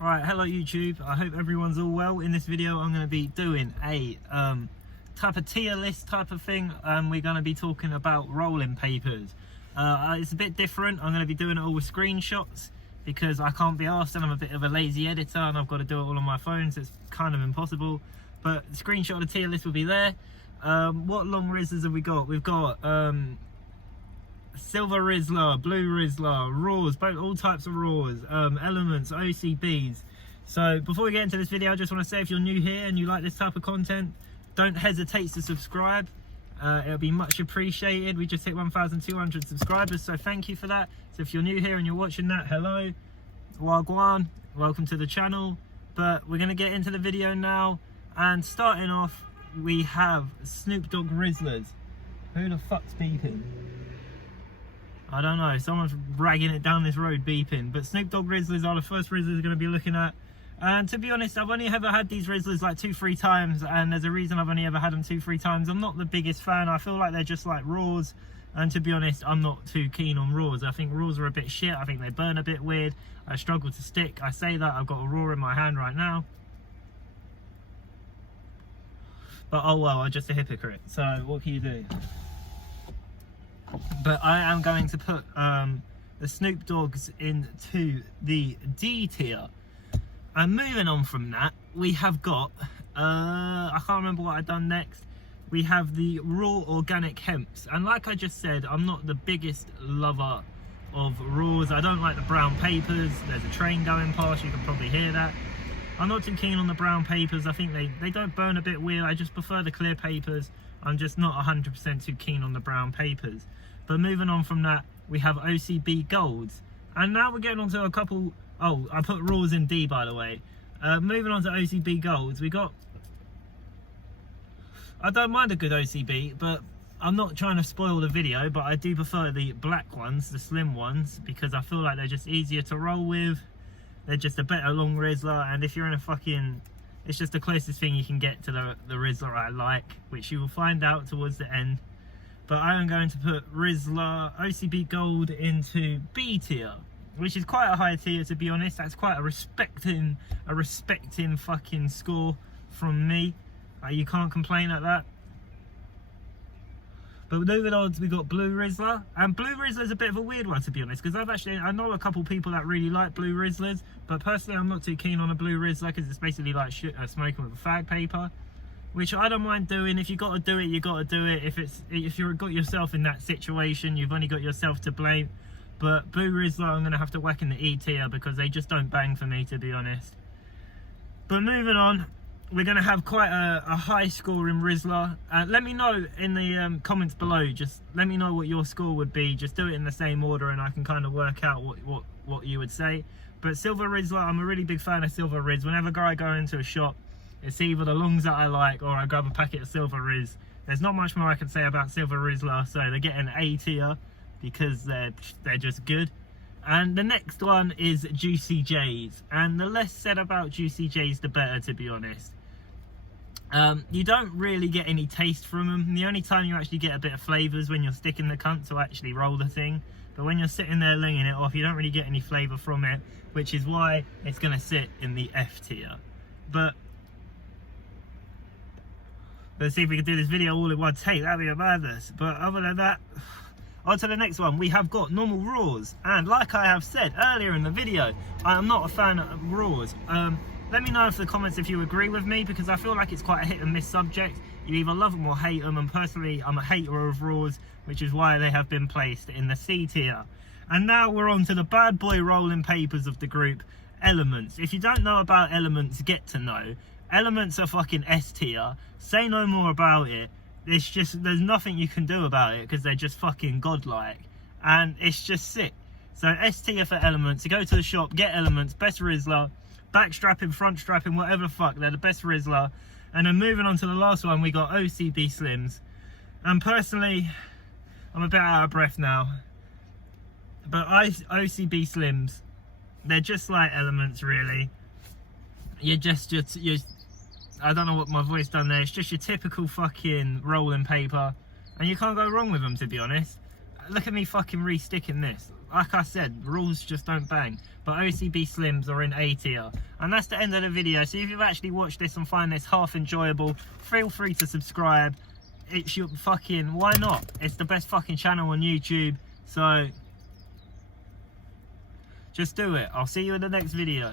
Right, hello YouTube, I hope everyone's all well. In this video I'm going to be doing a type of tier list type of thing, and we're going to be talking about rolling papers. It's a bit different. I'm going to be doing it all with screenshots because I can't be arsed and I'm a bit of a lazy editor and I've got to do it all on my phone, so it's kind of impossible. But the screenshot of the tier list will be there. What long Rizzlers have we got? We've got Silver Rizzler, Blue Rizzler, Raws, all types of Raws, Elements, OCBs. So before we get into this video, I just want to say, if you're new here and you like this type of content, don't hesitate to subscribe. It'll be much appreciated. We just hit 1,200 subscribers, so thank you for that. So if you're new here and you're watching that, hello, wagwan, welcome to the channel. But we're going to get into the video now, and starting off, we have Snoop Dogg Rizzlers. Who the fuck's beeping? I don't know, someone's dragging it down this road beeping. But Snoop Dogg Rizzlers are the first Rizzlers we're going to be looking at. And to be honest, I've only ever had these Rizzlers like 2-3 times, and there's a reason I've only ever had them 2-3 times. I'm not the biggest fan. I feel like they're just like Raws, and to be honest, I'm not too keen on Raws. I think Raws are a bit shit. I think they burn a bit weird. I struggle to stick. I say that, I've got a Raw in my hand right now. But oh well, I'm just a hypocrite, so what can you do? But I am going to put the Snoop Dogs into the D tier. And moving on from that, we have got, I can't remember what I've done next. We have the raw organic hemps. And like I just said, I'm not the biggest lover of raws. I don't like the brown papers. There's a train going past, you can probably hear that. I'm not too keen on the brown papers. I think they don't burn a bit weird. I just prefer the clear papers. I'm just not 100% too keen on the brown papers. But moving on from that, we have Ocb Golds. And now we're getting on to a couple. Oh, I put Raws in D, by the way. Moving on to Ocb Golds, we got... I don't mind a good OCB, but I'm not trying to spoil the video, but I do prefer the black ones, the slim ones, because I feel like they're just easier to roll with. They're just a better long Rizzler, and if you're in a fucking... It's just the closest thing you can get to the Rizzler I like, which you will find out towards the end. But I am going to put Rizzler Ocb Gold into B tier, which is quite a high tier, to be honest. That's quite a respecting fucking score from me. You can't complain at that. But moving on, we got Blue Rizzler, and Blue Rizzler's a bit of a weird one, to be honest, because I know a couple people that really like Blue Rizzlers, but personally I'm not too keen on a Blue Rizzler because it's basically like smoking with a fag paper, which I don't mind doing. If you got to do it, you got to do it. If you've got yourself in that situation, you've only got yourself to blame. But Blue Rizzler, I'm going to have to whack in the E tier because they just don't bang for me, to be honest. But moving on, we're going to have quite a high score in Rizzler. Let me know in the comments below. Just let me know what your score would be. Just do it in the same order and I can kind of work out what you would say. But Silver Rizzler, I'm a really big fan of Silver Rizz. Whenever I go into a shop, it's either the longs that I like or I grab a packet of Silver Rizz. There's not much more I can say about Silver Rizzler, so they're getting A tier because they're just good. And the next one is Juicy J's, and the less said about Juicy J's the better, to be honest. You don't really get any taste from them. The only time you actually get a bit of flavour is when you're sticking the cunt to actually roll the thing. But when you're sitting there linging it off, you don't really get any flavour from it, which is why it's going to sit in the F tier. But let's see if we can do this video all in one take. That'd be a madness. But other than that, on to the next one. We have got normal Raws, and like I have said earlier in the video, I am not a fan of Raws. Let me know in the comments if you agree with me, because I feel like it's quite a hit and miss subject. You either love them or hate them, and personally I'm a hater of Raws, which is why they have been placed in the C tier. And now we're on to the bad boy rolling papers of the group, Elements. If you don't know about Elements, get to know. Elements are fucking S tier. Say no more about it. It's just, there's nothing you can do about it because they're just fucking godlike, and it's just sick. So S tier for Elements. You go to the shop, get Elements, best Rizzler, back strapping, front strapping, whatever the fuck, they're the best Rizzler. And then moving on to the last one, we got Ocb Slims. And personally, I'm a bit out of breath now, but Ocb Slims, they're just like Elements, really. You're I don't know what my voice done there. It's just your typical fucking rolling paper, and you can't go wrong with them, to be honest. Look at me fucking re-sticking this. like I said, rules just don't bang. But Ocb Slims are in A tier. And that's the end of the video. So if you've actually watched this and find this half enjoyable, feel free to subscribe. It's your fucking, why not? It's the best fucking channel on YouTube. So just do it. I'll see you in the next video.